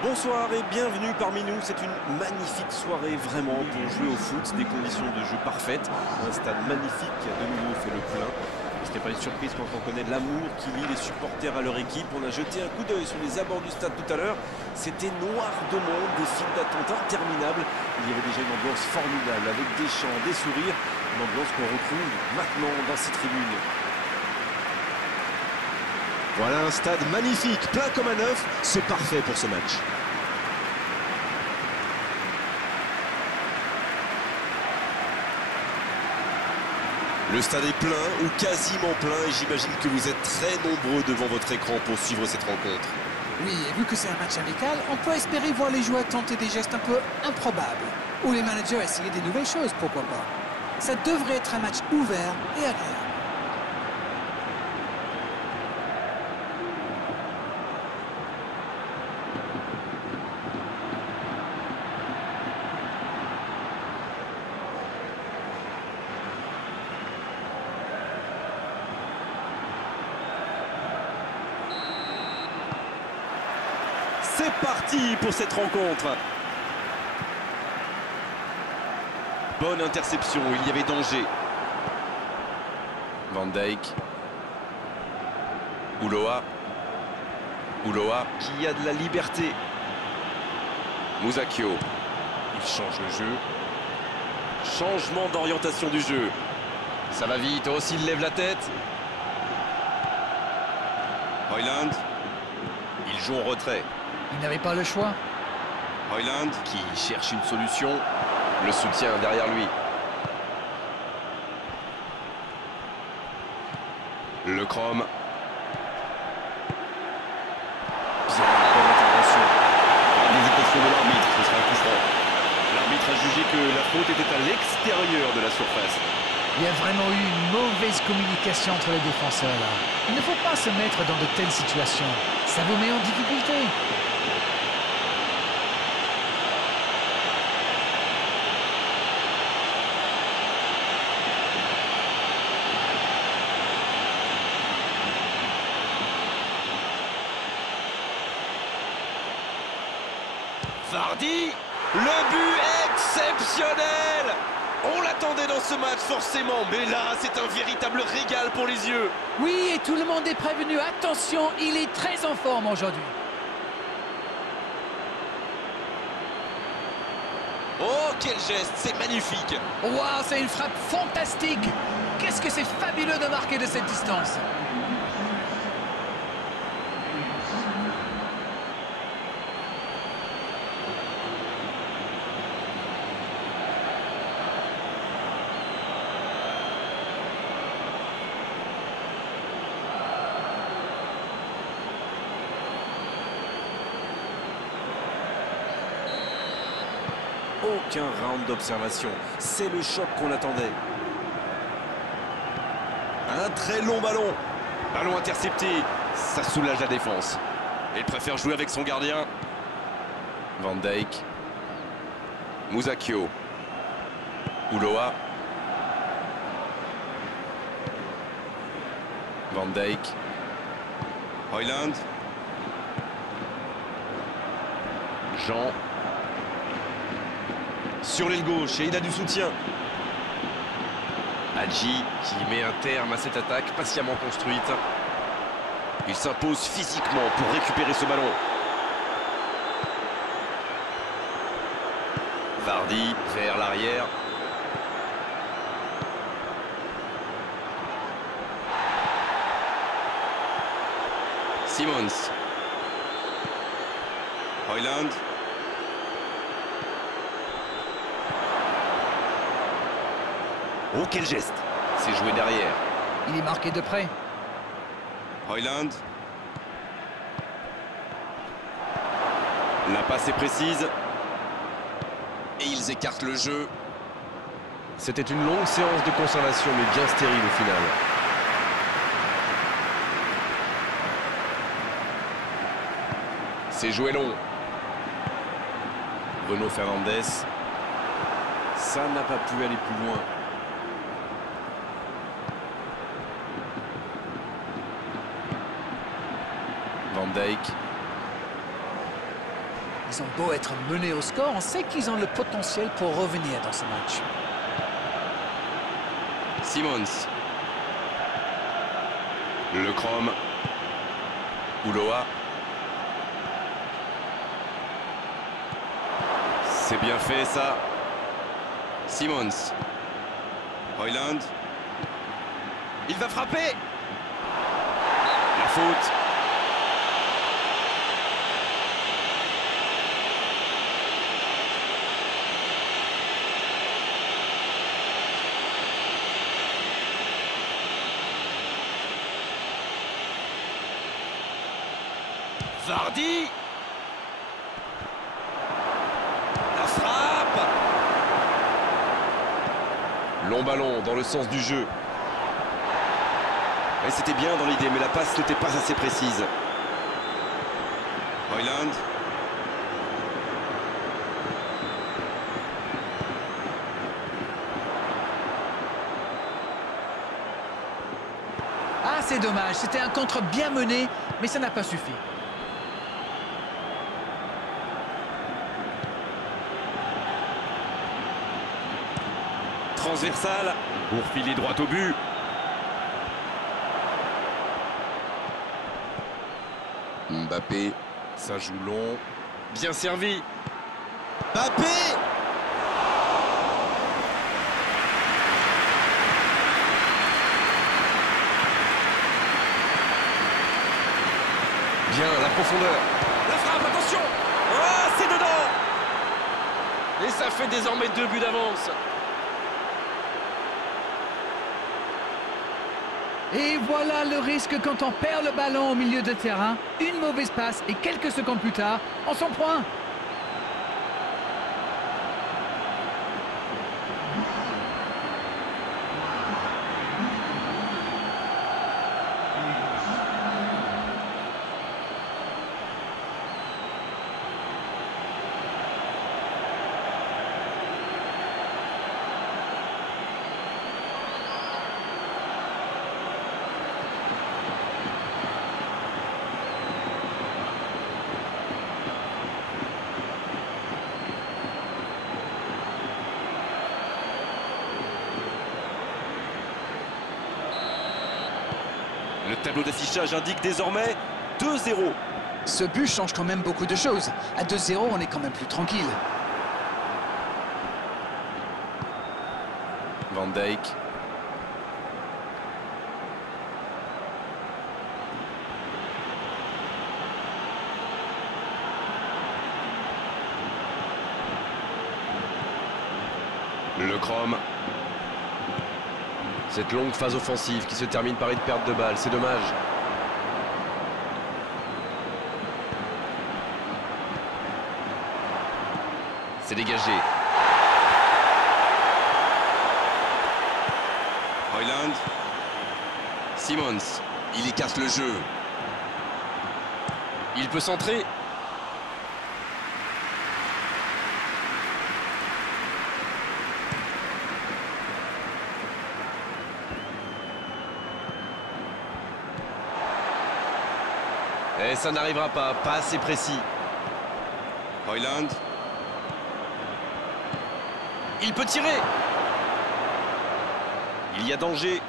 Bonsoir et bienvenue parmi nous. C'est une magnifique soirée vraiment pour jouer au foot, des conditions de jeu parfaites, un stade magnifique qui a de nouveau fait le plein. Ce n'est pas une surprise quand on connaît l'amour qui lie les supporters à leur équipe. On a jeté un coup d'œil sur les abords du stade tout à l'heure. C'était noir de monde, des files d'attente interminables. Il y avait déjà une ambiance formidable avec des chants, des sourires, une ambiance qu'on retrouve maintenant dans ces tribunes. Voilà un stade magnifique, plein comme un œuf, c'est parfait pour ce match. Le stade est plein ou quasiment plein et j'imagine que vous êtes très nombreux devant votre écran pour suivre cette rencontre. Oui, et vu que c'est un match amical, on peut espérer voir les joueurs tenter des gestes un peu improbables. Ou les managers essayer des nouvelles choses, pourquoi pas. Ça devrait être un match ouvert et agréable. C'est parti pour cette rencontre. Bonne interception, il y avait danger. Van Dijk. Ulloa. Ulloa qui a de la liberté. Musacchio. Il change le jeu. Changement d'orientation du jeu. Ça va vite, aussi il lève la tête. Højlund. Il joue en retrait. Il n'avait pas le choix. Højlund qui cherche une solution. Le soutien derrière lui. Le Chrome. Bien, bonne intervention. L'hésitation de l'arbitre, ce sera un coup franc. L'arbitre a jugé que la faute était à l'extérieur de la surface. Il y a vraiment eu une mauvaise communication entre les défenseurs là. Il ne faut pas se mettre dans de telles situations. Ça vous met en difficulté. Vardy, le but exceptionnel! On l'attendait dans ce match forcément, mais là c'est un véritable régal pour les yeux. Oui, et tout le monde est prévenu. Attention, il est très en forme aujourd'hui. Oh quel geste, c'est magnifique! Waouh, c'est une frappe fantastique. Qu'est-ce que c'est fabuleux de marquer de cette distance. Aucun round d'observation, c'est le choc qu'on attendait. Un très long ballon. Ballon intercepté, ça soulage la défense. Il préfère jouer avec son gardien. Van Dijk. Musacchio. Ulloa. Van Dijk. Højlund. Jean. Sur l'aile gauche et il a du soutien. Hadji qui met un terme à cette attaque patiemment construite. Il s'impose physiquement pour récupérer ce ballon. Vardy vers l'arrière. Simons. Højlund. Oh, quel geste! C'est joué derrière. Il est marqué de près. Højlund. La passe est précise. Et ils écartent le jeu. C'était une longue séance de conservation, mais bien stérile au final. C'est joué long. Bruno Fernandes. Ça n'a pas pu aller plus loin. Van Dijk. Ils ont beau être menés au score, on sait qu'ils ont le potentiel pour revenir dans ce match. Simons. Le Chrome. Ouloa. C'est bien fait ça. Simons. Højlund. Il va frapper. La faute. Vardy. La frappe. Long ballon dans le sens du jeu. Et c'était bien dans l'idée, mais la passe n'était pas assez précise. Højlund. Ah, c'est dommage, c'était un contre bien mené, mais ça n'a pas suffi. Transversale pour filer droit au but. Mbappé, ça joue long. Bien servi. Mbappé. Bien, la profondeur. La frappe, attention. Ah, c'est dedans. Et ça fait désormais 2 buts d'avance. Et voilà le risque quand on perd le ballon au milieu de terrain. Une mauvaise passe et quelques secondes plus tard, on s'en prend. Le tableau d'affichage indique désormais 2-0. Ce but change quand même beaucoup de choses. À 2-0, on est quand même plus tranquille. Van Dijk. Le Chrome. Cette longue phase offensive qui se termine par une perte de balle, c'est dommage. C'est dégagé. Højlund. Simons. Il écarte le jeu. Il peut centrer. Et ça n'arrivera pas assez précis. Højlund. Il peut tirer. Il y a danger.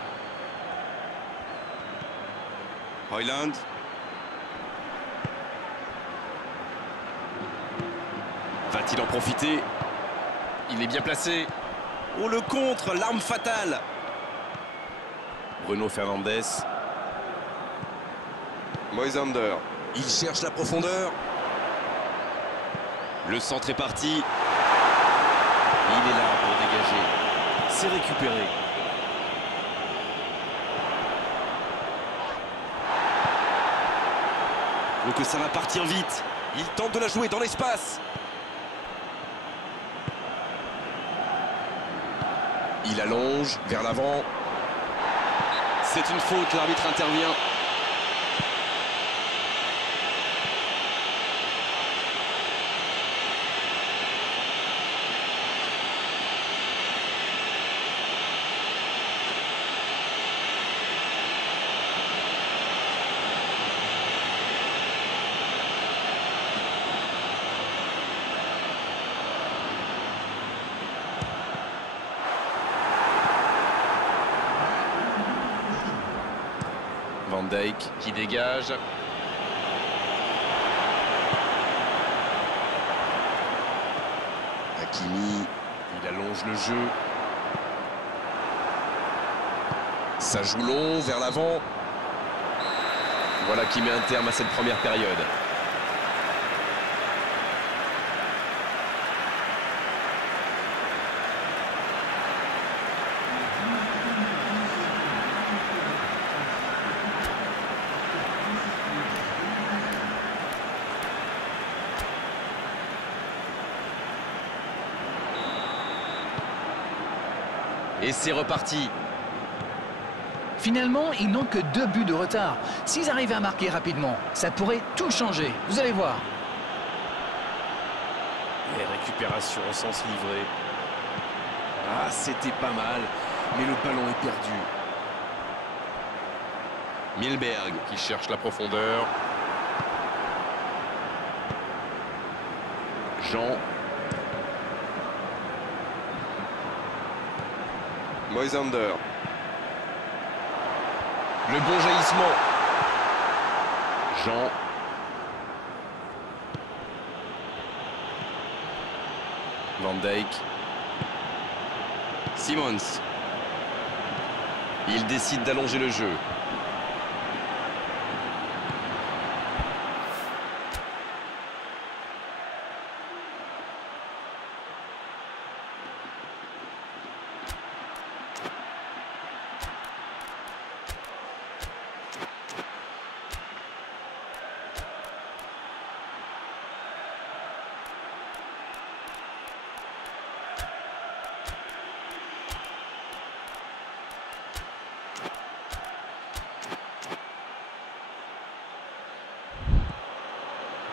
Højlund. Va-t-il en profiter? Il est bien placé. Oh, le contre, l'arme fatale. Bruno Fernandes. Moisander. Il cherche la profondeur. Le centre est parti. Il est là pour dégager. C'est récupéré. Donc ça va partir vite. Il tente de la jouer dans l'espace. Il allonge vers l'avant. C'est une faute, l'arbitre intervient. Dijk qui dégage. Hakimi, il allonge le jeu. Ça joue long, vers l'avant. Voilà qui met un terme à cette première période. Et c'est reparti. Finalement, ils n'ont que 2 buts de retard. S'ils arrivent à marquer rapidement, ça pourrait tout changer. Vous allez voir. Et récupération en sens livré. Ah, c'était pas mal, mais le ballon est perdu. Milberg qui cherche la profondeur. Jean. Moisander. Le bon jaillissement. Jean. Van Dijk. Simons. Il décide d'allonger le jeu.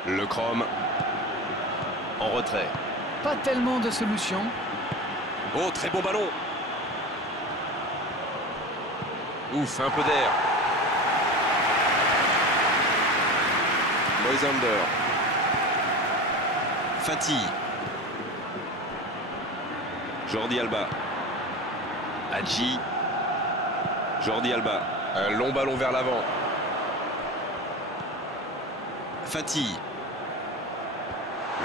Le Chrome en retrait. Pas tellement de solutions. Oh, très bon ballon. Ouf, un peu d'air. Moisander. Fati. Jordi Alba. Hadji. Jordi Alba. Un long ballon vers l'avant. Fati.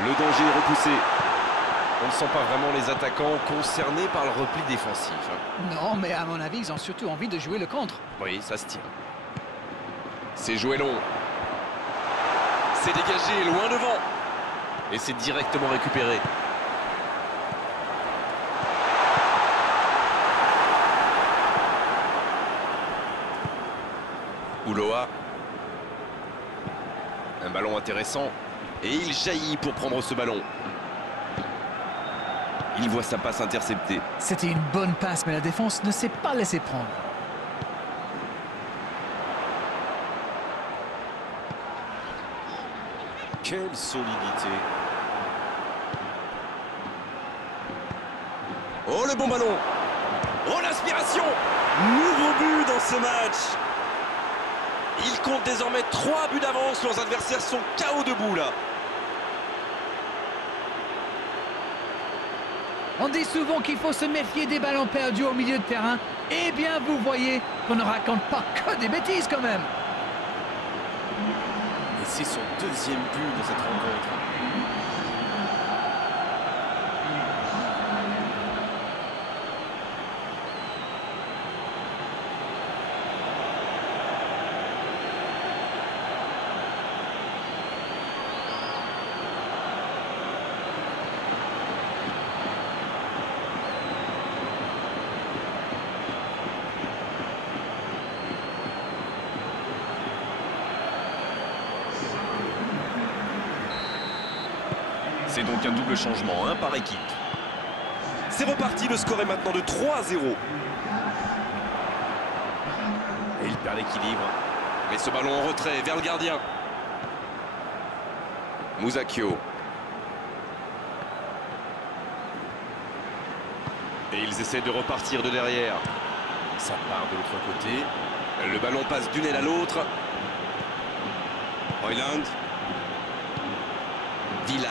Le danger est repoussé. On ne sent pas vraiment les attaquants concernés par le repli défensif. Non, mais à mon avis, ils ont surtout envie de jouer le contre. Oui, ça se tient. C'est joué long. C'est dégagé loin devant. Et c'est directement récupéré. Ouloa. Un ballon intéressant. Et il jaillit pour prendre ce ballon. Il voit sa passe interceptée. C'était une bonne passe, mais la défense ne s'est pas laissée prendre. Quelle solidité. Oh, le bon ballon. Oh, l'inspiration. Nouveau but dans ce match. Ils comptent désormais 3 buts d'avance. Leurs adversaires sont KO debout là. On dit souvent qu'il faut se méfier des ballons perdus au milieu de terrain. Eh bien, vous voyez qu'on ne raconte pas que des bêtises quand même. Et c'est son 2e but dans cette rencontre. C'est donc un double changement, un par équipe. C'est reparti, le score est maintenant de 3-0. Et il perd l'équilibre. Mais ce ballon en retrait vers le gardien. Musacchio. Et ils essaient de repartir de derrière. Ça part de l'autre côté. Le ballon passe d'une aile à l'autre. Højlund. Villa.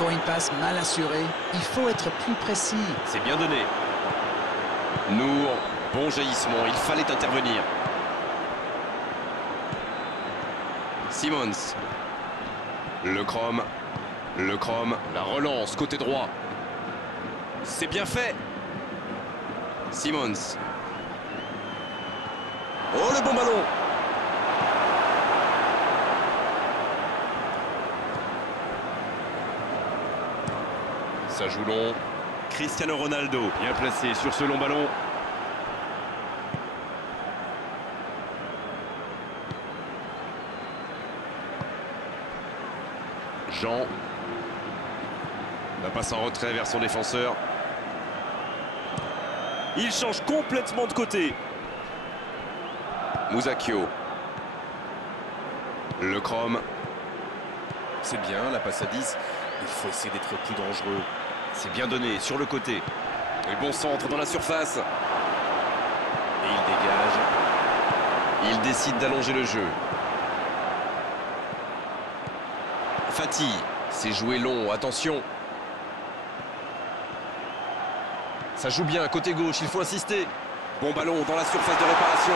Pour une passe mal assurée, il faut être plus précis. C'est bien donné. Nour, bon jaillissement, il fallait intervenir. Simons. Le Chrome, la relance, côté droit. C'est bien fait. Simons. Oh, le bon ballon. Ça joue long. Cristiano Ronaldo, bien placé sur ce long ballon. Jean. La passe en retrait vers son défenseur. Il change complètement de côté. Musacchio. Le Chrome. C'est bien, la passe à 10. Il faut essayer d'être plus dangereux. C'est bien donné, sur le côté. Et bon centre dans la surface. Et il dégage. Il décide d'allonger le jeu. Fati, c'est joué long, attention. Ça joue bien, côté gauche, il faut insister. Bon ballon dans la surface de réparation.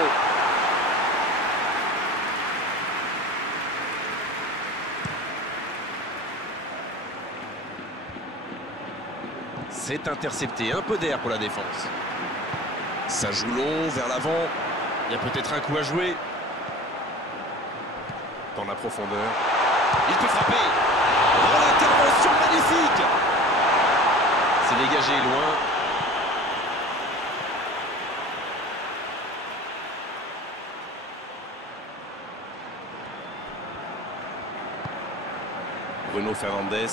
C'est intercepté, un peu d'air pour la défense. Ça joue long, vers l'avant. Il y a peut-être un coup à jouer. Dans la profondeur. Il peut frapper. Oh, l'intervention magnifique. C'est dégagé loin. Bruno Fernandes.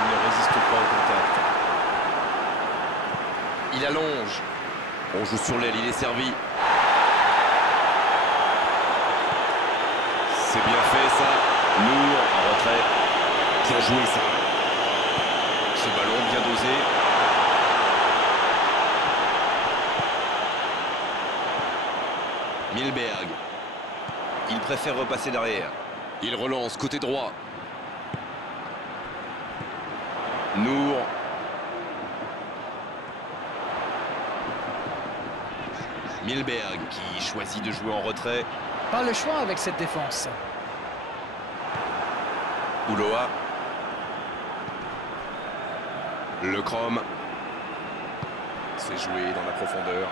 Il ne résiste pas au contact. Il allonge. On joue sur l'aile, il est servi. C'est bien fait ça. Nour en retrait. Bien joué ça. Ce ballon bien dosé. Milberg. Il préfère repasser derrière. Il relance côté droit. Nour. Milberg qui choisit de jouer en retrait. Pas le choix avec cette défense. Ouloa. Le Chrome. C'est joué dans la profondeur.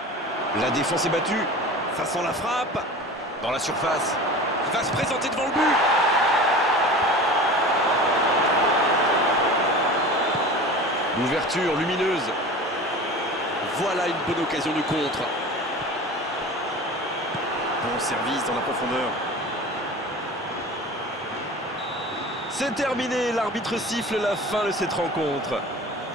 La défense est battue. Ça sent la frappe. Dans la surface. Il va se présenter devant le but. L'ouverture lumineuse. Voilà une bonne occasion de contre. Bon service dans la profondeur. C'est terminé, l'arbitre siffle la fin de cette rencontre.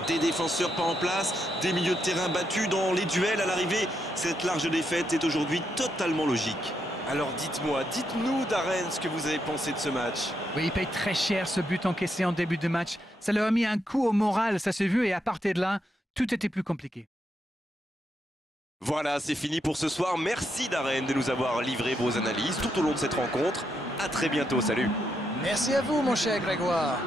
Des défenseurs pas en place, des milieux de terrain battus dans les duels à l'arrivée. Cette large défaite est aujourd'hui totalement logique. Alors dites-moi, dites-nous Darren ce que vous avez pensé de ce match. Oui, il paye très cher ce but encaissé en début de match. Ça leur a mis un coup au moral, ça s'est vu, et à partir de là, tout était plus compliqué. Voilà, c'est fini pour ce soir. Merci Darren de nous avoir livré vos analyses tout au long de cette rencontre. À très bientôt, salut. Merci à vous, mon cher Grégoire.